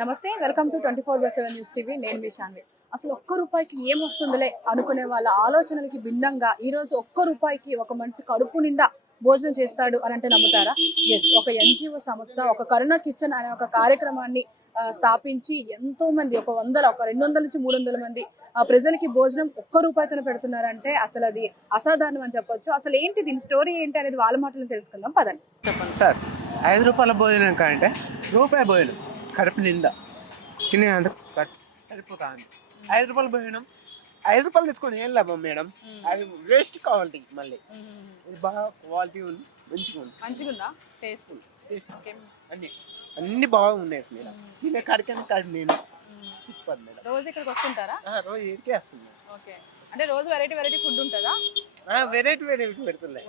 నమస్తే, welcome to 24/7 news TV. నేను మీ శాన్వి. అసలు ఒక్క రూపాయికి ఏమొస్తుందిలే అనుకునే వాళ్ళ ఆలోచనలకి భిన్నంగా ఈరోజు ఒక్క రూపాయికి ఒక మనిషి కడుపు నిండా భోజనం చేస్తాడు అని అంటే నమ్ముతారా? ఎస్, ఒక ఎన్జిఓ సంస్థ ఒక కరుణ కిచెన్ అనే ఒక కార్యక్రమాన్ని స్థాపించి ఎంతో మంది ఒక 200 నుంచి 300 మంది ప్రజలకి భోజనం ఒక్క రూపాయితోనే పెడుతున్నారంటే అసలు అది అసాధారణం అని చెప్పొచ్చు. అసలు ఏంటి దీని స్టోరీ ఏంటి అనేది వాళ్ళ మాటలను తెలుసుకుందాం, పదండి. చెప్పండి సార్. ₹5 భోజనం కంటే రూపాయి భోజనం కడుపు నిండా తినేందుకు సరిపోతుంది. ₹5 భోజనం ₹5 తెచ్చుకొని ఏం లాభం మేడం? అది వేస్ట్ క్వాలిటీ. మళ్ళీ ఇది బాగా క్వాలిటీ ఉంది, మంచిగా ఉందా టేస్ట్? అన్ని బాగున్నాయి మేడం. తినే కడికని కడి నేను సూపర్ మేడం. రోజు ఇక్కడికి వస్తుంటారా? రోజు ఇక్కడికే వస్తుంది. ఓకే, అంటే రోజు వెరైటీ ఫుడ్ ఉంటుందా? వెరైటీ పెడుతుంది.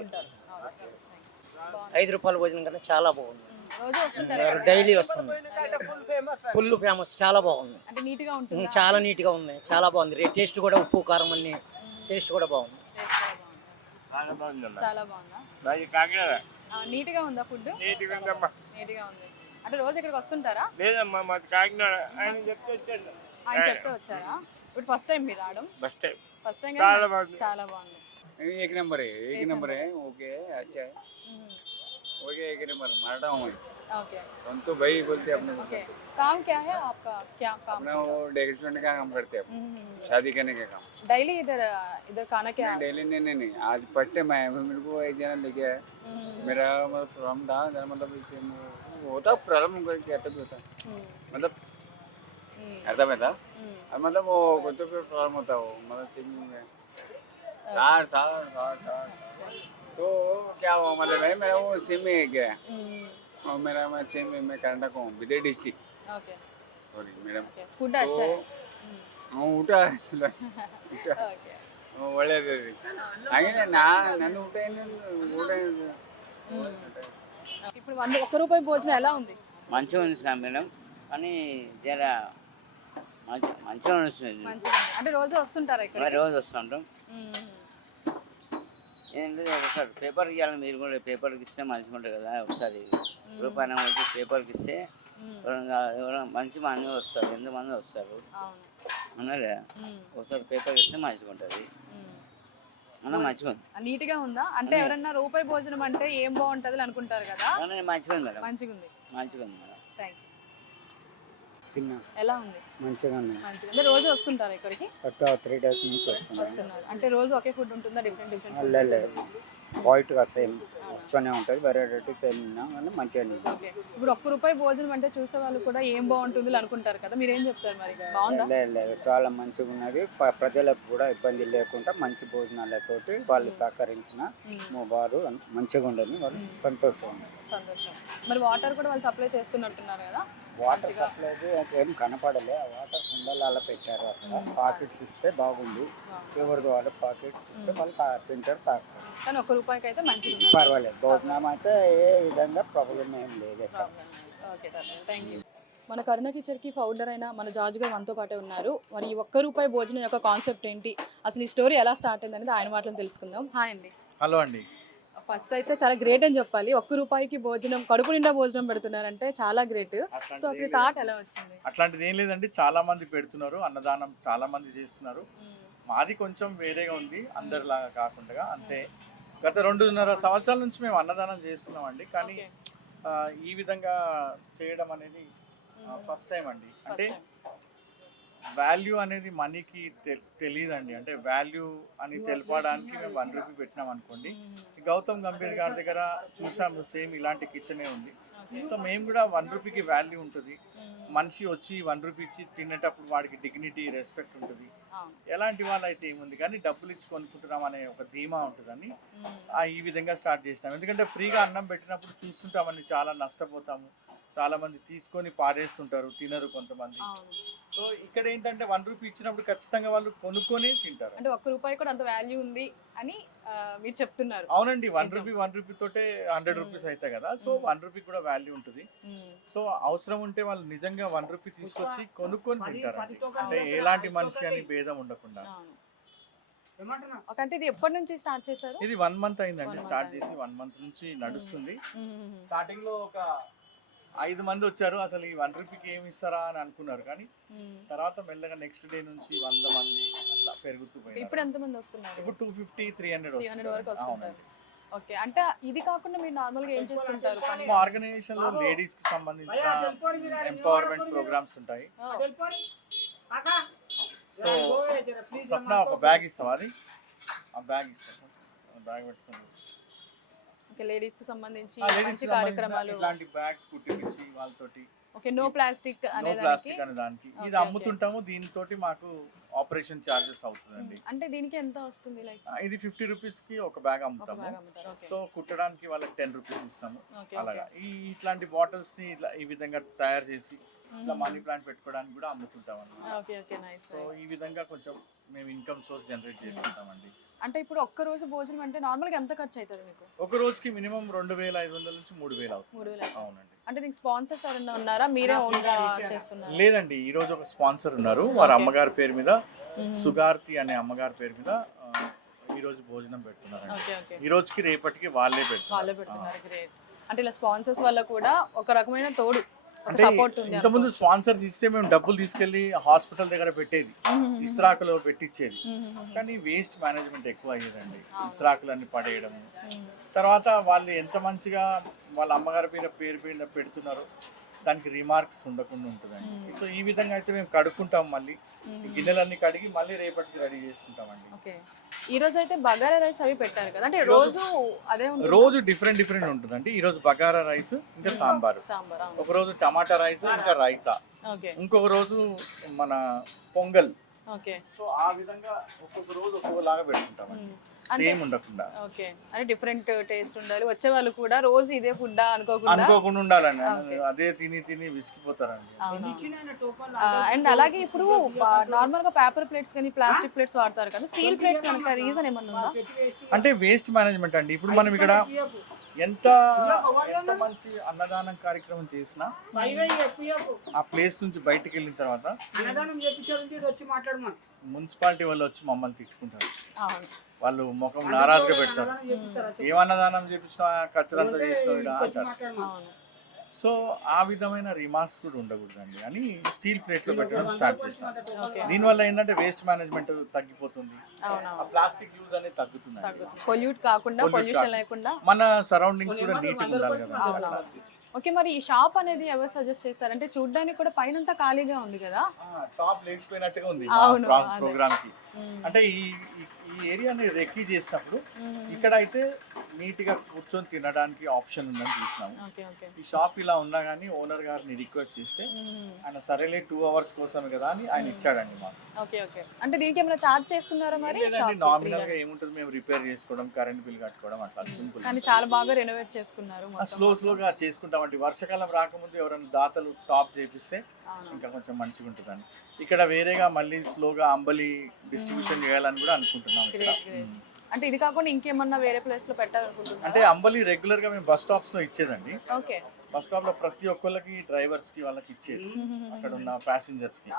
₹5 భోజనం కన్నా చాలా బాగుంది. రోజు వస్తుంటారా? డైలీ వస్తుంది. ఫుల్ ఫేమస్, చాలా బాగుంది. అంటే నీట్ గా ఉంటుంది. చాలా నీట్ గా ఉంది, చాలా బాగుంది. టేస్ట్ కూడా ఉప్పు కారం అన్ని టేస్ట్ కూడా బాగుంది. చాలా బాగుందా? నీట్ గా ఉందా ఫుడ్? నీట్ గా ఉంది. అంటే రోజు ఇక్కడికి వస్తుంటారా? లేదమ్మా, మాది కాకినాడ. ఆయన చెప్తే వచ్చారా? ఇప్పుడు ఫస్ట్ టైం మీరు రావడం? First time. చాలా బాగుంది. एक नंबर है। ओके, अच्छा है। ओके, एक नंबर मराठा हूँ मैं। ओके, हम तो भाई बोलते हैं अपने को। ओके। काम क्या है आपका? क्या काम? अपना वो डेकोरेशन का काम करते हैं, शादी करने का काम। डेली इधर खाना क्या? डेली नहीं, आज फर्स्ट टाइम आया हूँ। मेरे को एक जना लेके आया। मेरा मतलब प्रॉब्लम था, मतलब इससे होता प्रॉब्लम कहते भी होता, मतलब ऐसा में था। मतलब वो कुछ भी प्रॉब्लम होता हो, मतलब सिंगिंग में सार तो क्या हुआ, मतलब है मेरा वो सिम में गया और मेरा मैं सिम में कर्नाटक हूँ, विदय district. Okay, sorry madam. Food अच्छा है? ಊಟ ओके, ಒಳ್ಳೇದು ಹಾಗೆ ನನ್ನ ಊಟ ఇప్పుడు ఒక్క రూపాయి భోజనం ఎలా ఉంది? మంచిగా ఉంది సార్ మేడం, కానీ జర మంచిగా వస్తుంది. మంచిగా ఉంది. అంటే రోజు వస్తుంటారా ఇక్కడ? రోజు వస్తుంటాం. ఏంటంటే ఒకసారి పేపర్కి ఇవ్వాలి, మీరు కూడా పేపర్కి ఇస్తే మంచిగా ఉంటుంది కదా. ఒకసారి రూపాయన వచ్చి పేపర్కి ఇస్తే మంచి మంది వస్తారు, ఎంతమంది వస్తారు అన్నది. ఒకసారి పేపర్కి ఇస్తే మంచిగా ఉంటుంది అన్న. మంచిగా ఉంది, నీట్గా ఉందా? అంటే ఎవరన్నా రూపాయి భోజనం అంటే ఏం బాగుంటుంది అనుకుంటారు కదా. మంచిగా ఉంది మేడం, మంచిగా ఉంది మేడం. Thank you. తిన్నా, ఎలా ఉంది? మంచిగా ఉంది. అంటే రోజు వస్తుంటారా ఇక్కడికి? పక్క 3 days నుంచి వస్తున్నారు. అంటే రోజు ఒకే ఫుడ్ ఉంటుందా? డిఫరెంట్ లేదు, వైట్గా సేమ్ వస్తూనే ఉంటుంది. వెరైటీ సేమ్ ఉన్నా కానీ మంచిగా. ఓకే, ఇప్పుడు ఒక్క రూపాయి భోజనం అంటే చూసే వాళ్ళు కూడా ఏం బాగుంటుంది అనుకుంటారు కదా, మీరేం చెప్తారు మరి? బాగుందా? లేదు, చాలా మంచిగా ఉన్నది. ప్రజలకు కూడా ఇబ్బంది లేకుండా మంచి భోజనాలతోటి వాళ్ళు సహకరించిన వారు మంచిగా ఉండని వాళ్ళు సంతోషం. మరి వాటర్ కూడా వాళ్ళు సప్లై చేస్తున్నట్టున్నారు కదా? వాటర్ సప్లై ఏం కనపడలే. ఆ వాటర్ కుండలలో పెట్టారు. అక్కడ పాకెట్స్ ఇస్తే బాగుంది. ఎవరిది వాళ్ళు పాకెట్ ఇస్తే వాళ్ళు తింటారు, తాగుతారు. కానీ ఒక్క రూపాయికి అయితే మంచిగా పర్వాలేదు. భోజనం అయితే ఏ విధంగా ప్రాబ్లం ఏం లేదు. Okay, thank you. మన కరుణ కిచెన్కి ఫౌండర్ అయిన మన జార్జ్ గారు మనతో పాటే ఉన్నారు. మరి ఈ ఒక్క రూపాయి భోజనం యొక్క కాన్సెప్ట్ ఏంటి, అసలు ఈ స్టోరీ ఎలా స్టార్ట్ అయింది అనేది ఆయన మాటలను తెలుసుకుందాం. హాయ్ అండి. హలో అండి. ఫస్ట్ అయితే చాలా గ్రేట్ అని చెప్పాలి. ఒక్క రూపాయికి భోజనం, కడుపు నిండా భోజనం పెడుతున్నారంటే చాలా గ్రేట్. సో అసలు థాట్ ఎలా వచ్చింది? అట్లాంటిది ఏం లేదండి, చాలా మంది పెడుతున్నారు, అన్నదానం చాలా మంది చేస్తున్నారు. మాది కొంచెం వేరేగా ఉంది, అందరిలాగా కాకుండా. అంటే గత 2.5 సంవత్సరాల నుంచి మేము అన్నదానం చేస్తున్నాం అండి. కానీ ఈ విధంగా చేయడం అనేది ఫస్ట్ టైం అండి. అంటే వాల్యూ అనేది మనీకి తెలియదండి. అంటే వాల్యూ అని తెలపడానికి మేము ₹1 పెట్టినాం అనుకోండి. గౌతమ్ గంభీర్ గారి దగ్గర చూసాము, సేమ్ ఇలాంటి కిచెనే ఉంది. సో మేము కూడా ₹1కి వాల్యూ ఉంటుంది. మనిషి వచ్చి ₹1 ఇచ్చి తినేటప్పుడు వాడికి డిగ్నిటీ, రెస్పెక్ట్ ఉంటుంది. ఎలాంటి వాళ్ళు అయితే ఏముంది కానీ డబ్బులు ఇచ్చి కొనుక్కుంటున్నాం అనే ఒక ధీమా ఉంటుందని ఈ విధంగా స్టార్ట్ చేసినాం. ఎందుకంటే ఫ్రీగా అన్నం పెట్టినప్పుడు చూస్తుంటామని చాలా నష్టపోతాము. చాలా మంది తీసుకొని పారేస్తుంటారు, తినరు కొంతమంది. సో ఇక్కడ ఏంటంటే ₹1 ఇచ్చినప్పుడు ఖచ్చితంగా వాళ్ళు కొనుక్కొని తింటారు. అంటే ఒక్క రూపాయి కూడా అంత వాల్యూ ఉంది అని మీరు చెప్తున్నారు. అవునండి, ₹1 తోటే ₹100 అవుతాయి కదా. సో ₹1 కూడా వాల్యూ ఉంటుంది. సో అవసరం ఉంటే వాళ్ళు నిజంగా ₹1 తీసుకొచ్చి కొనుక్కొని తింటారు. అంటే ఎలాంటి మనిషి అని భేదం ఉండకుండా. అంటే ఇది ఎప్పటి నుంచి స్టార్ట్ చేశారు? ఇది 1 month అయిందండి స్టార్ట్ చేసి. 1 month నుంచి నడుస్తుంది. స్టార్టింగ్ లో ఒక 5 మంది వచ్చారు, అసలు ఈ 1 రూపీకి ఏమి ఇస్తారా అని అనుకున్నారు. కానీ తర్వాత మెల్లగా నెక్స్ట్ డే నుంచి 100 మంది అట్లా పెరుగుతూ పోయినారు. ఇప్పుడు ఎంతమంది వస్తున్నారు? ఇప్పుడు 250, 300 300 వరకు వస్తున్నారు. వస్తున్నారు. ఓకే, అంటే ఇది కాకుండా మీరు నార్మల్ గా ఏం చేస్తుంటారు పని? మా ఆర్గనైజేషన్ లో లేడీస్ కి సంబంధించిన ఎంపవర్మెంట్ ప్రోగ్రామ్స్ ఉంటాయి. సో స్వప్న ఒక బ్యాగ్ ఇస్తాం, అది ఆ బ్యాగ్ ఇస్తాం, బ్యాగ్ పెట్టుకుంటాం. ఓకే, లేడీస్ కి సంబంధించి లేడీస్ మంచి కార్యక్రమాలు. ఇలాంటి బ్యాగ్స్ కుట్టించి వాళ్ళతోటి ఓకే, నో ప్లాస్టిక్ నో అనే ప్లాస్టిక్ అనే దానికి ఇది Okay, అమ్ముతుంటాము. దీనితోటి మాకు ఆపరేషన్ చార్జెస్ అవుతుందండి. అంటే దీనికి ఎంత వస్తుంది? లైక్ ఇది 50 రూపీస్ కి ఒక బ్యాగ్ అమ్ముతాము. ఓకే సో కుట్టడానికి వాళ్ళకి 10 రూపీస్ ఇస్తాము. ఓకే, అలాగా ఇట్లాంటి బాటిల్స్ ని ఇట్లా ఈ విధంగా తయారు చేసి ఇట్లా మనీ ప్లాంట్ పెట్టుకోవడానికి కూడా అమ్ముతుంటామండి. Okay okay, nice. సో ఈ విధంగా కొంచెం మేము ఇన్కమ్ సోర్స్ జనరేట్ చేసుకుంటామండి. అంటే ఇప్పుడు ఒక్క రోజు భోజనం అంటే నార్మల్ గా ఎంత ఖర్చు అవుతుంది మీకు? ఒక రోజుకి మినిమం 2500 నుంచి 3000 అవుతుంది. 3000. అవునండి. అంటే దీనికి స్పాన్సర్స్ ఎవరైనా ఉన్నారా? మీరే ఓన్ గా చేస్తున్నారా? లేదండి, ఈ రోజు ఒక స్పాన్సర్ ఉన్నారు. వారి అమ్మగారి పేరు మీద, సుగార్తి అనే అమ్మగారి పేరు మీద ఈ రోజు భోజనం పెడుతున్నారండి. ఓకే ఓకే, ఈ రోజుకి రేపటికి వాళ్ళే వాళ్ళే పెడుతున్నారు. గ్రేట్. అంటే ఇలా స్పాన్సర్స్ వల్ల కూడా ఒక రకమైన తోడు, ఒక అంటే సపోర్ట్ ఉంది. ఇంతకుముందు స్పాన్సర్స్ ఇస్తే మేము డబ్బులు తీసుకెళ్లి హాస్పిటల్ దగ్గర పెట్టేది, ఇస్రాకులో పెట్టించేది. కానీ వేస్ట్ మేనేజ్మెంట్ ఎక్కువ అయ్యేదండి. ఇస్రాకులన్నీ పడేయడం, తర్వాత వాళ్ళు ఎంత మంచిగా వాళ్ళ అమ్మగారి పేరు మీద పెడుతున్నారో దానికి రిమార్క్స్ ఉండకుండా ఉంటుందండి. సో ఈ విధంగా అయితే మేము కడుక్కుంటాం, మళ్ళీ గిన్నెలన్నీ కడిగి మళ్ళీ రేపటికి రెడీ చేసుకుంటామండి. ఓకే, ఈ రోజు అయితే బగారా రైస్ అవి పెట్టారు కదా, అంటే రోజు అదే ఉంటుంది? రోజు డిఫరెంట్ ఉంటుందండి. ఈ రోజు బగారా రైస్ ఇంకా సాంబారు, సాంబార్. ఒక రోజు టమాటా రైస్ ఇంకా రైతా, ఓకే ఇంకొక రోజు మన పొంగల్. ఓకే, సో ఆ విధంగా ఒక్కొక్క రోజు ఒక్కొక్కలాగా పెట్టుకుంటామండి, సేమ్ ఉండకుండా. ఓకే, అంటే డిఫరెంట్ టేస్ట్ ఉండాలి. వచ్చే వాళ్ళు కూడా రోజు ఇదే ఫుడ్ అనుకోకుండా ఉండాలండి. అదే తిని విసిగిపోతారండి. అండ్ అలాగే ఇప్పుడు నార్మల్ గా పేపర్ ప్లేట్స్ కానీ ప్లాస్టిక్ ప్లేట్స్ వాడతారు కదా, స్టీల్ ప్లేట్స్ కనుక రీజన్ ఏమన్నా ఉందా? అంటే వేస్ట్ మేనేజ్మెంట్ అండి. ఇప్పుడు మనం ఇక్కడ ఎంత మంచి అన్నదానం కార్యక్రమం చేసినా ఆ ప్లేస్ నుంచి బయటికి వెళ్ళిన తర్వాత మున్సిపాలిటీ వాళ్ళు వచ్చి మమ్మల్ని తిట్టుకుంటారు. వాళ్ళు ముఖం నారాజుగా పెడతారు. ఏమన్నదానం చేపించినా కచ్చరంతా చేసినా అంటారు. సో ఆ విధమైన రిమార్క్స్ కూడా ఉండకూడదండి అని స్టీల్ ప్లేట్లో పెట్టడం స్టార్ట్ చేసినాం. దీనివల్ల ఏంటంటే వేస్ట్ మేనేజ్మెంట్ తగ్గిపోతుంది, ఆ ప్లాస్టిక్ యూజ్ అనేది తగ్గుతుంది, పొల్యూట్ కాకుండా, పొల్యూషన్ లేకుండా మన సరౌండింగ్స్ కూడా నీట్గా ఉండాలి కదా. ఓకే, మరి ఈ షాప్ అనేది ఎవరు సజెస్ట్ చేస్తారు? అంటే చూడడానికి కూడా పైనంతా ఖాళీగా ఉంది కదా, టాప్ లేచిపోయినట్టుగా ఉంది ప్రోగ్రామ్ కి. అంటే ఈ ఏరియాని రెక్కీ చేసినప్పుడు ఇక్కడ అయితే నీట్ గా కూర్చొని తినడానికి ఆప్షన్ ఉందని చూసినాము. ఈ షాప్ ఇలా ఉన్నా కానీ ఓనర్ గారిని రిక్వెస్ట్ చేస్తే ఆయన సరేలే 2 hours కోసం కదా అని ఆయన ఇచ్చాడండి మాకు. ఓకే ఓకే, అంటే దీనికి ఏమైనా చార్జ్ చేస్తున్నారా మరి? నామినల్ గా ఏముంటుంది, మేము రిపేర్ చేసుకోవడం, కరెంట్ బిల్ కట్టుకోవడం, అట్లా సింపుల్. కానీ చాలా బాగా రెనోవేట్ చేసుకున్నారు. స్లోగా చేసుకుంటామండి. వర్షాకాలం రాకముందు ఎవరైనా దాతలు టాప్ చేపిస్తే ఇంకా కొంచెం మంచిగా ఉంటుందండి. ఇక్కడ వేరేగా మళ్ళీ స్లోగా అంబలి డిస్ట్రిబ్యూషన్ చేయాలని కూడా అనుకుంటున్నాం. అంటే ఇది కాకుండా ఇంకేమన్నా వేరే ప్లేస్ లో పెట్టాలనుకుంటున్నారా? అంటే అంబలి రెగ్యులర్ గా మేము బస్ స్టాప్స్ లో ఇచ్చేదండి. ఓకే, బస్ స్టాప్ లో ప్రతి ఒక్కళ్ళకి, డ్రైవర్స్ కి, వాళ్ళకి ఇచ్చేది, అక్కడ ఉన్న ప్యాసింజర్స్ కి.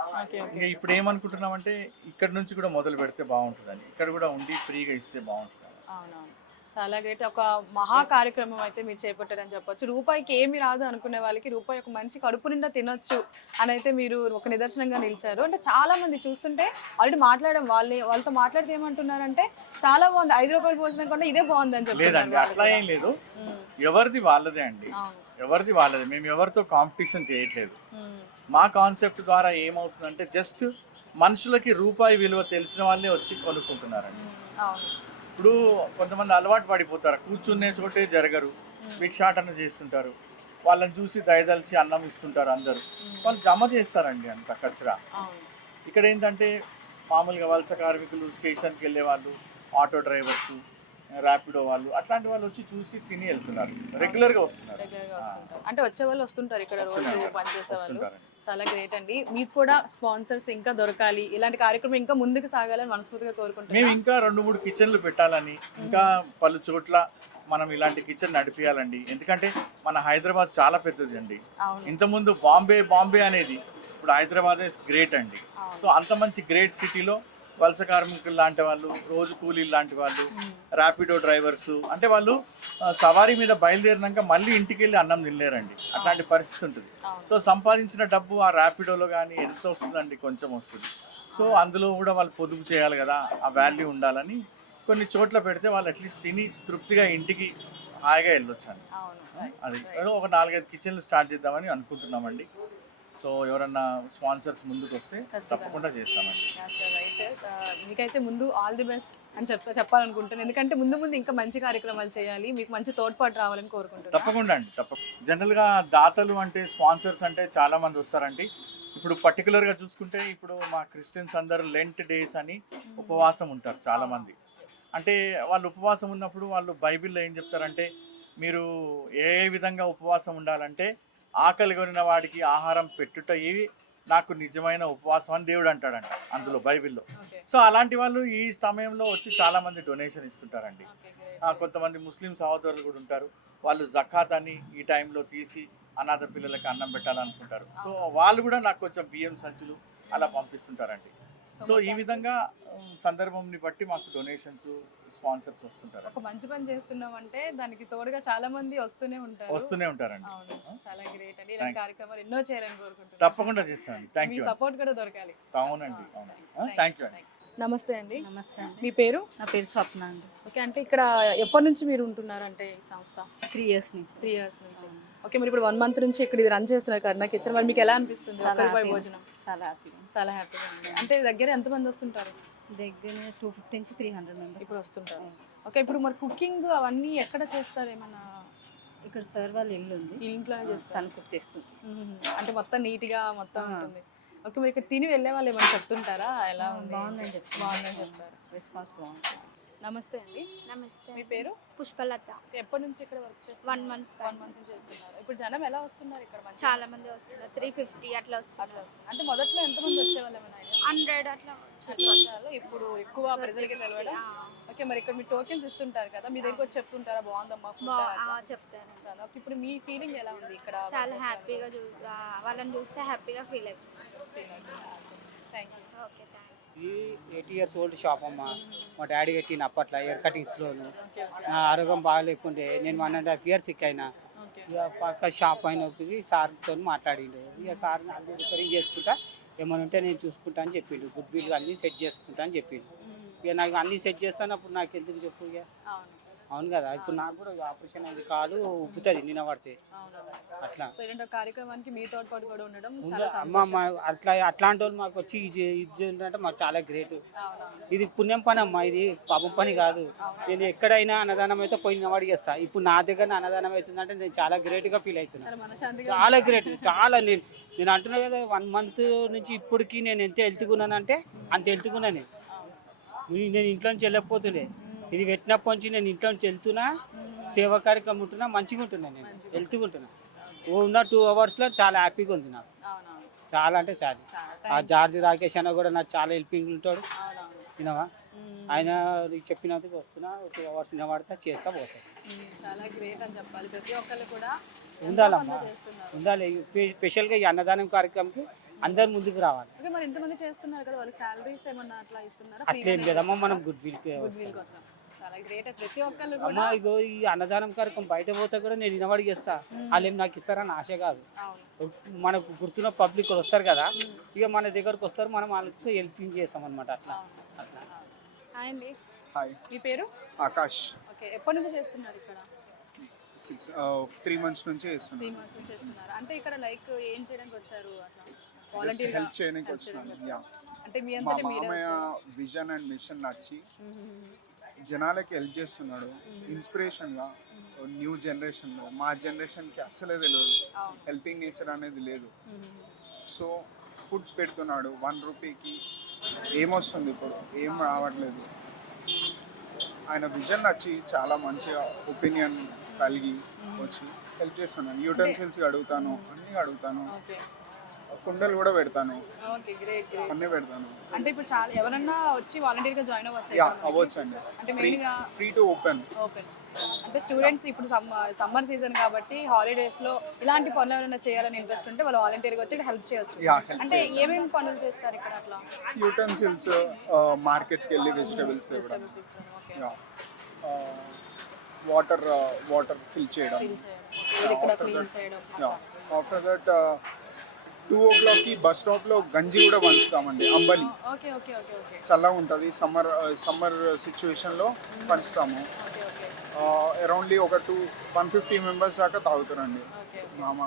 ఇంకా ఇప్పుడు ఏమనుకుంటున్నామంటే ఇక్కడ నుంచి కూడా మొదలు పెడితే బాగుంటుందని, ఇక్కడ కూడా ఉండి ఫ్రీగా ఇస్తే బాగుంటుంది. అవునవును, చాలా గ్రేట్. ఒక మహా కార్యక్రమం అయితే మీరు చేపట్టారని చెప్పొచ్చు. రూపాయికి ఏమి రాదు అనుకునే వాళ్ళకి రూపాయి ఒక మంచి కడుపు నిండా తినొచ్చు అని అయితే మీరు ఒక నిదర్శనంగా నిలిచారు. అంటే చాలా మంది చూస్తుంటే ఆల్రెడీ మాట్లాడడం, వాళ్ళతో మాట్లాడితే ఏమంటున్నారంటే చాలా బాగుంది, 5 రూపాయల భోజనం కన్నా ఇదే బాగుంది అని చెప్పి. లేదండి, అట్లా ఏం లేదు, ఎవరిది వాళ్ళదే అండి, ఎవరిది వాళ్ళదే. మేము ఎవరితో కాంపిటీషన్ చేయట్లేదు. మా కాన్సెప్ట్ ద్వారా ఏమవుతుందంటే జస్ట్ మనుషులకి రూపాయి విలువ తెలిసిన వాళ్ళే వచ్చి కొనుక్కుంటున్నారండి. ఇప్పుడు కొంతమంది అలవాటు పడిపోతారు, కూర్చునే చోటే జరగరు, భిక్షాటన చేస్తుంటారు, వాళ్ళని చూసి దయదలిచి అన్నం ఇస్తుంటారు అందరూ, వాళ్ళు జమ చేస్తారండి అంత కచరా. ఇక్కడ ఏంటంటే మామూలుగా వలస కార్మికులు, స్టేషన్కి వెళ్ళే వాళ్ళు, ఆటో డ్రైవర్స్, ర్యాపిడో వాళ్ళు, అట్లాంటి వాళ్ళు వచ్చి చూసి తిని వెళ్తున్నారు, రెగ్యులర్గా వస్తున్నారు. అంటే వచ్చే వాళ్ళు వస్తుంటారు ఇక్కడ రోజు పనిచేసే వాళ్ళు. చాలా గ్రేట్ అండి. మీకు కూడా స్పాన్సర్స్ ఇంకా దొరకాలి, ఇలాంటి కార్యక్రమం ఇంకా ముందుకు సాగాలని మనస్ఫూర్తిగా కోరుకుంటున్నాం. మేము ఇంకా 2-3 కిచెన్లు పెట్టాలని, ఇంకా పలు చోట్ల మనం ఇలాంటి కిచెన్ నడిపించాలండి. ఎందుకంటే మన హైదరాబాద్ చాలా పెద్దది అండి. ఇంతకుముందు బాంబే అనేది, ఇప్పుడు హైదరాబాద్ గ్రేట్ అండి. సో అంత మంచి గ్రేట్ సిటీలో వలస కార్మికులు లాంటి వాళ్ళు, రోజు కూలీలు లాంటి వాళ్ళు, ర్యాపిడో డ్రైవర్స్, అంటే వాళ్ళు సవారీ మీద బయలుదేరినాక మళ్ళీ ఇంటికి వెళ్ళి అన్నం తినలేరండి. అట్లాంటి పరిస్థితి ఉంటుంది. సో సంపాదించిన డబ్బు ఆ ర్యాపిడోలో కానీ ఎంత వస్తుందండి? కొంచెం వస్తుంది. సో అందులో కూడా వాళ్ళు పొదుపు చేయాలి కదా, ఆ వాల్యూ ఉండాలని కొన్ని చోట్ల పెడితే వాళ్ళు అట్లీస్ట్ తిని తృప్తిగా ఇంటికి హాయిగా వెళ్ళొచ్చండి. అది ఒక 4-5 కిచెన్లు స్టార్ట్ చేద్దామని అనుకుంటున్నామండి. సో ఎవరన్నా స్పాన్సర్స్ ముందుకు వస్తే తప్పకుండా చేస్తామండి. మీకైతే ముందు ఆల్ ది బెస్ట్ అని చెప్పాలనుకుంటున్నాను. ఎందుకంటే ముందు ముందు ఇంకా మంచి కార్యక్రమాలు చేయాలి, మీకు మంచి తోడ్పాటు రావాలని కోరుకుంటున్నాను. తప్పకుండా అండి, తప్పకుండా. జనరల్గా దాతలు అంటే, స్పాన్సర్స్ అంటే చాలా మంది వస్తారండి. ఇప్పుడు పర్టికులర్గా చూసుకుంటే ఇప్పుడు మా క్రిస్టియన్స్ అందరూ లెంట్ డేస్ అని ఉపవాసం ఉంటారు చాలామంది. అంటే వాళ్ళు ఉపవాసం ఉన్నప్పుడు వాళ్ళు బైబిల్లో ఏం చెప్తారంటే, మీరు ఏ విధంగా ఉపవాసం ఉండాలంటే ఆకలి కొనిన వాడికి ఆహారం పెట్టుట ఇవి నాకు నిజమైన ఉపవాసం అని దేవుడు అంటాడంట అందులో బైబిల్లో. సో అలాంటి వాళ్ళు ఈ సమయంలో వచ్చి చాలామంది డొనేషన్ ఇస్తుంటారండి. కొంతమంది ముస్లిం సహోదరులు కూడా ఉంటారు, వాళ్ళు జకాత్ అని ఈ టైంలో తీసి అనాథ పిల్లలకి అన్నం పెట్టాలనుకుంటారు. సో వాళ్ళు కూడా నాకు కొంచెం బియ్యం సంచులు అలా పంపిస్తుంటారండి. సో ఈ విధంగా సందర్భంని బట్టి మాకు డొనేషన్స్, స్పాన్సర్స్ వస్తుంటారు. ఒక మంచి పని చేస్తున్నామంటే దానికి తోడుగా చాలా మంది వస్తూనే ఉంటారండి. చాలా గ్రేట్ అండి. ఇలాంటి కార్యక్రమాలు ఎన్నో చేయాలని కోరుకుంటున్నాను. తప్పకుండా చేస్తానండి. Thank you. సపోర్ట్ కూడా దొరకాలి. అవునండి, థ్యాంక్ యూ అండి. నమస్తే అండి. నమస్తే అండి. మీ పేరు? నా పేరు స్వప్న అండి. ఓకే, అంటే ఇక్కడ ఎప్పటి నుంచి మీరు ఉంటున్నారంటే ఈ సంస్థ? 3 years నుంచి. 3 years నుంచి. ఓకే, మీరు ఇప్పుడు 1 month నుంచి ఇక్కడ ఇది రన్ చేస్తున్నారు కరుణ కిచెన్. మరి మీకు ఎలా అనిపిస్తుంది? చాలా భోజనం చాలా హ్యాపీగా. చాలా హ్యాపీగా ఉంది. అంటే దగ్గర ఎంతమంది వస్తుంటారు? దగ్గర 250 నుంచి 300 మెంబర్స్ ఇప్పుడు వస్తుంటారు. ఓకే, ఇప్పుడు మరి కుకింగ్ అవన్నీ ఎక్కడ చేస్తారు? ఏమన్నా ఇక్కడ సార్ వాళ్ళ ఇల్లు ఉంది, ఇంట్లోనే చేస్తారు? తను కుక్ చేస్తుంది. అంటే మొత్తం నీట్గా మొత్తం ఉంటుంది. ఓకే, మీరు ఇక్కడ తిని వెళ్ళే వాళ్ళు ఏమైనా చెప్తుంటారా ఎలా ఉంది? బాగుందని చెప్తారు. బాగుందని చెప్తారు. రెస్పాన్స్ బాగుంటుంది. నమస్తే అండి. నమస్తే. మీ పేరు? పుష్పలత. ఎప్పటి నుంచి ఇక్కడ వర్క్ చేస్తారు? 1 month. 1 month నుంచి చేస్తున్నారు. ఇప్పుడు జనం ఎలా వస్తున్నారు ఇక్కడ? చాలా మంది వస్తున్నారు, 350 అట్లా వస్తున్నారు. అంటే మొదట్లో ఎంతమంది వచ్చేవాళ్ళు ఏమైనా idea? 100 అట్లా వచ్చేవాళ్ళు. ఇప్పుడు ఎక్కువ ప్రజలకి తెలవడం. ఓకే, మరి ఇక్కడ మీరు టోకెన్స్ ఇస్తుంటారు కదా, మీ దగ్గర వచ్చి చెప్తుంటారా బాగుందమ్మా చెప్తాను. ఓకే, ఇప్పుడు మీ ఫీలింగ్ ఎలా ఉంది ఇక్కడ? చాలా హ్యాపీగా వాళ్ళని చూస్తే హ్యాపీగా ఫీల్ అవుతుంది. Thank you. ఓకే, థ్యాంక్ ఇది 80 years old షాప్ అమ్మ. మా డాడీ కట్టిన అప్పట్లో హెయిర్ కటింగ్స్లోను. నా ఆరోగ్యం బాగాలేకుంటే నేను 1.5 years సిక్ అయినా. ఇక పక్క షాప్ అయిన వచ్చి సార్తో మాట్లాడిండు. ఇక సార్ అన్ని రిపేరింగ్ చేసుకుంటా, ఏమైనా ఉంటే నేను చూసుకుంటా అని చెప్పిండు. గుడ్ విల్ అన్నీ సెట్ చేసుకుంటా అని చెప్పిండు. ఇక నాకు అన్నీ సెట్ చేస్తాను, అప్పుడు నాకు ఎందుకు చెప్పు? ఇక అవును కదా, ఇప్పుడు నాకు కూడా ఆపరేషన్ అయింది, కాలు ఉబ్బుతుంది నిన్న పడితే. అట్లా కార్యక్రమానికి మీ తోడ్పాటు కూడా ఉండడం అమ్మ అట్లాంటి వాళ్ళు మాకు వచ్చి ఇది అంటే మాకు చాలా గ్రేట్. ఇది పుణ్యం పని అమ్మ, ఇది పాపం పని కాదు. నేను ఎక్కడైనా అన్నదానం అయితే పోయిన వాడికి చేస్తా. ఇప్పుడు నా దగ్గర అన్నదానం అవుతుందంటే నేను చాలా గ్రేట్గా ఫీల్ అవుతున్నాను. చాలా గ్రేట్, చాలా. నేను అంటున్నా కదా, 1 month నుంచి ఇప్పటికి నేను ఎంత వెళ్తున్నానంటే అంత వెళ్తున్నాను. నేను ఇంట్లో నుంచి వెళ్ళకపోతుండే, ఇది పెట్టినప్పటి నుంచి నేను ఇంట్లో నుంచి వెళ్తున్నా, సేవా కార్యక్రమం ఉంటున్నా, మంచిగా ఉంటున్నా, నేను వెళ్తుకుంటున్నా. ఉన్న 2 hours చాలా హ్యాపీగా ఉంది నాకు. చాలా అంటే చాలా. ఆ జార్జ్ రాకేష్ అన్న కూడా నాకు చాలా హెల్పింగ్ ఉంటాడు. వినవా, ఆయన చెప్పినందుకు వస్తున్నా, 2 hours నిలబడతా, చేస్తా, పోతా. చాలా గ్రేట్ అని చెప్పాలి. ప్రతి ఒక్కళ్ళు కూడా ఉండాలమ్మా, ఉండాలి. స్పెషల్గా ఈ అన్నదానం కార్యక్రమంకి అందరు ముందుకు రావాలి. మరి ఎంతమంది చేస్తున్నారు కదా, వాళ్ళకి సాలరీస్ ఏమన్నా అట్లా ఇస్తున్నారా? అట్లేం లేదమ్మా, మనం గుడ్ విల్ కోసం. చాలా గ్రేట్. ప్రతి ఒక్కళ్ళు అమ్మా, ఇగో ఈ అన్నదానం కార్యక్రమం బయట పోతే కూడా నేను నిలబడి చేస్తా. వాళ్ళు ఏం నాకు ఇస్తారని ఆశ కాదు. మనకు గుర్తున్న పబ్లిక్ కూడా వస్తారు కదా, ఇక మన దగ్గరకు వస్తారు, మనం వాళ్ళకి హెల్పింగ్ చేస్తాం అనమాట. అట్లా అట్లా. హాయ్ అండి. హాయ్, మీ పేరు? ఆకాష్. ఓకే, ఎప్పటి నుంచి చేస్తున్నారు ఇక్కడ? 3 months నుంచి చేస్తున్నాను. 3 months నుంచి చేస్తున్నారు. అంటే ఇక్కడ లైక్ ఏం చేయడానికి వచ్చారు? అట్లా హెల్ప్ చేయడానికి వచ్చినాను. అంటే మీ మా మామయ్య విజన్ అండ్ మిషన్ నచ్చి జనాలకి హెల్ప్ చేస్తున్నాడు. ఇన్స్పిరేషన్గా న్యూ జనరేషన్లో, మా జనరేషన్కి అసలే తెలియదు హెల్పింగ్ నేచర్ అనేది లేదు. సో ఫుడ్ పెడుతున్నాడు. 1 రూపీకి ఏమొస్తుంది? ఇప్పుడు ఏం రావట్లేదు. ఆయన విజన్ నచ్చి చాలా మంచిగా ఒపీనియన్ కలిగి వచ్చి హెల్ప్ చేస్తున్నాను. యూటెన్సిల్స్ అడుగుతాను, అన్నీ అడుగుతాను. కుండలు కూడా పెడతాను, ఓకే, గ్రేట్ గ్రేట్. అన్నీ పెడతాను. అంటే ఇప్పుడు చాలా ఎవరన్నా వచ్చి వాలంటీర్ గా జాయిన్ అవ్వచ్చు యా అవ్వచ్చు అండి. అంటే మెయిన్ గా ఫ్రీ టు ఓపెన్. అంటే స్టూడెంట్స్ ఇప్పుడు సమ్మర్ సీజన్ కాబట్టి హాలిడేస్ లో ఇలాంటి పనులు ఎవరైనా చేయాలని ఇంట్రెస్ట్ ఉంటే వాళ్ళు వాలంటీర్ గా వచ్చి హెల్ప్ చేయొచ్చు. అంటే ఏమేమి పనులు చేస్తారు ఇక్కడ అట్లా? యూటెన్సిల్స్, మార్కెట్కి వెళ్ళి వెజిటబుల్స్ తేవడం, వాటర్ ఫిల్ చేయడం. After that 2 o'clock bus stop లో గంజి కూడా పంచుతామండి, అంబలి. చల్లగా ఉంటుంది, సమ్మర్ సిచ్యువేషన్ లో పంచుతాము. అరౌండ్లీ ఒక 150 మెంబర్స్ దాకా తాగుతారండి మామ.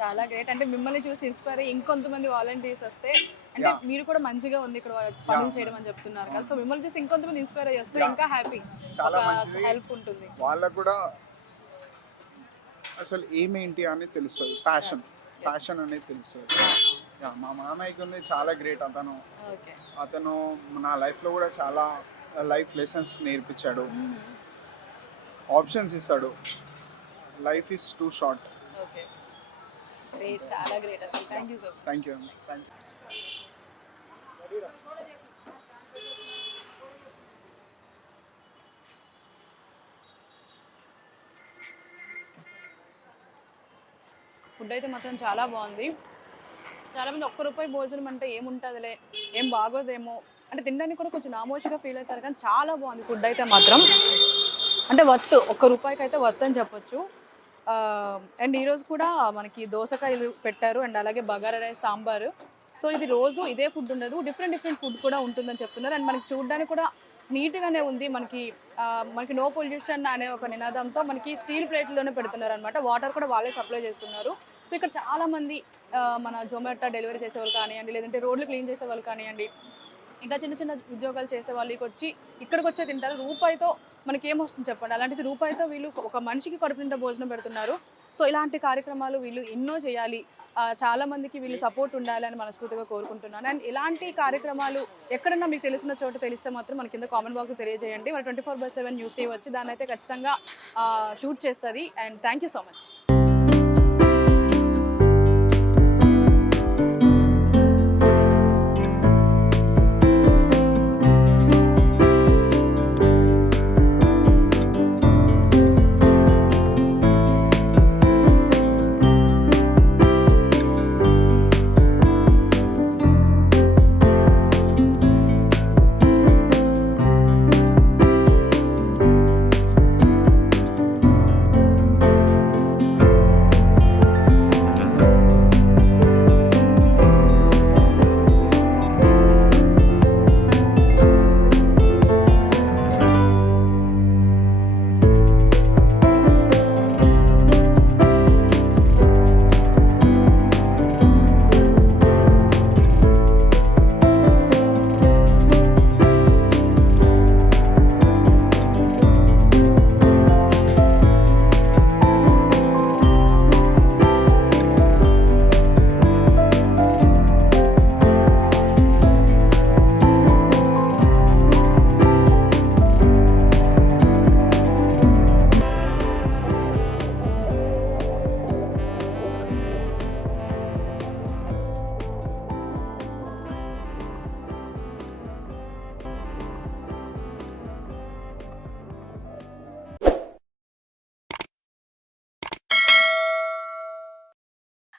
చాలా గ్రేట్. అంటే మిమ్మల్ని చూసి ఇన్స్పైర్ అయ్యి ఇంకొంతమంది వాలంటీర్స్ వస్తే, అంటే మీరు కూడా మంచిగా ఉంది ఇక్కడ పనులు చేయడం అని చెప్తున్నారు కదా, సో మిమ్మల్ని చూసి ఇంకొంతమంది ఇన్స్పైర్ అయ్యి వస్తే ఇంకా హ్యాపీ, చాలా మంచిది, హెల్ప్ ఉంటుంది. వాళ్ళకు కూడా అసలు ఏమేంటి అని తెలుస్తుంది, ప్యాషన్ అనేది తెలుస్తుంది. మా మామయ్యకి ఉంది, చాలా గ్రేట్. అతను నా లైఫ్లో కూడా చాలా లైఫ్ లెసన్స్ నేర్పించాడు, ఆప్షన్స్ ఇస్తాడు. Life is two short. చాలా గ్రేట్ అసలు. Thank you sir. Thank you. Thank you. Food అయితే మాత్రం చాలా బాగుంది. చాలామంది ₹1 భోజనం అంటే ఏముంటుందిలే, ఏం బాగోదేమో అంటే తినడానికి కూడా కొంచెం నామోషిగా ఫీల్ అవుతారు, కానీ చాలా బాగుంది ఫుడ్ అయితే మాత్రం. అంటే వర్త్, ₹1 అయితే వర్త్ అని చెప్పొచ్చు. అండ్ ఈరోజు కూడా మనకి దోసకాయలు పెట్టారు అండ్ అలాగే బగారా రైస్, సాంబారు. సో ఇది రోజు ఇదే ఫుడ్ ఉండదు, డిఫరెంట్ ఫుడ్ కూడా ఉంటుందని చెప్తున్నారు. అండ్ మనకి చూడడానికి కూడా నీట్గానే ఉంది. మనకి నో పొల్యూషన్ అనే ఒక నినాదంతో మనకి స్టీల్ ప్లేట్లోనే పెడుతున్నారు అనమాట. వాటర్ కూడా వాళ్ళే సప్లై చేస్తున్నారు. సో ఇక్కడ చాలామంది మన జొమాటో డెలివరీ చేసేవాళ్ళు కానివ్వండి, లేదంటే రోడ్లు క్లీన్ చేసే వాళ్ళు కానివ్వండి, ఇంకా చిన్న ఉద్యోగాలు చేసే వాళ్ళకి వచ్చి ఇక్కడికి వచ్చే తింటారు. రూపాయితో మనకి ఏమొస్తుంది చెప్పండి, అలాంటిది రూపాయితో వీళ్ళు ఒక మనిషికి కడుపు నిండా భోజనం పెడుతున్నారు. సో ఇలాంటి కార్యక్రమాలు వీళ్ళు ఎన్నో చేయాలి, చాలా మందికి వీళ్ళు సపోర్ట్ ఉండాలి అని మనస్ఫూర్తిగా కోరుకుంటున్నాను. అండ్ ఇలాంటి కార్యక్రమాలు ఎక్కడన్నా మీకు తెలిసిన చోట తెలిస్తే మాత్రం మన కింద కామెంట్ బాక్స్ తెలియజేయండి. మన 24/7 న్యూస్ టీవీ వచ్చి దాన్ని అయితే ఖచ్చితంగా షూట్ చేస్తుంది. And thank you so much.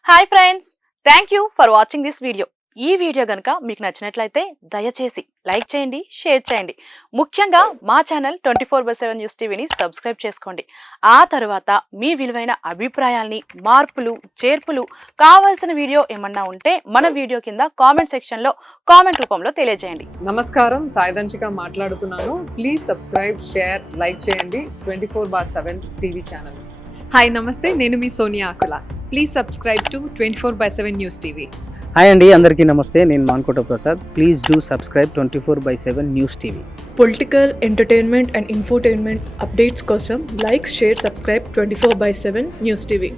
Hi friends, thank you for watching this video. ఈ వీడియో కనుక మీకు నచ్చినట్లయితే దయచేసి లైక్ చేయండి, షేర్ చేయండి. ముఖ్యంగా మా ఛానల్ 24/7 న్యూస్ టీవీని సబ్స్క్రైబ్ చేసుకోండి. ఆ తర్వాత మీ విలువైన అభిప్రాయాల్ని, మార్పులు, చేర్పులు, కావాల్సిన వీడియో ఏమన్నా ఉంటే మన వీడియో కింద కామెంట్ సెక్షన్లో కామెంట్ రూపంలో తెలియజేయండి. నమస్కారం, సాయిదంచిక మాట్లాడుతున్నాను. ప్లీజ్ సబ్స్క్రైబ్, షేర్, లైక్ చేయండి 24/7 టీవీ ఛానల్. హాయ్ నమస్తే, నేను మీ Sonia Akula. Please subscribe to 24/7 news TV. Hi అండి, అందరికీ నమస్తే. నేను Mankota Prasad. Please do subscribe 24/7 news TV. Political, entertainment and infotainment updates కోసం like, share, subscribe 24/7 news TV.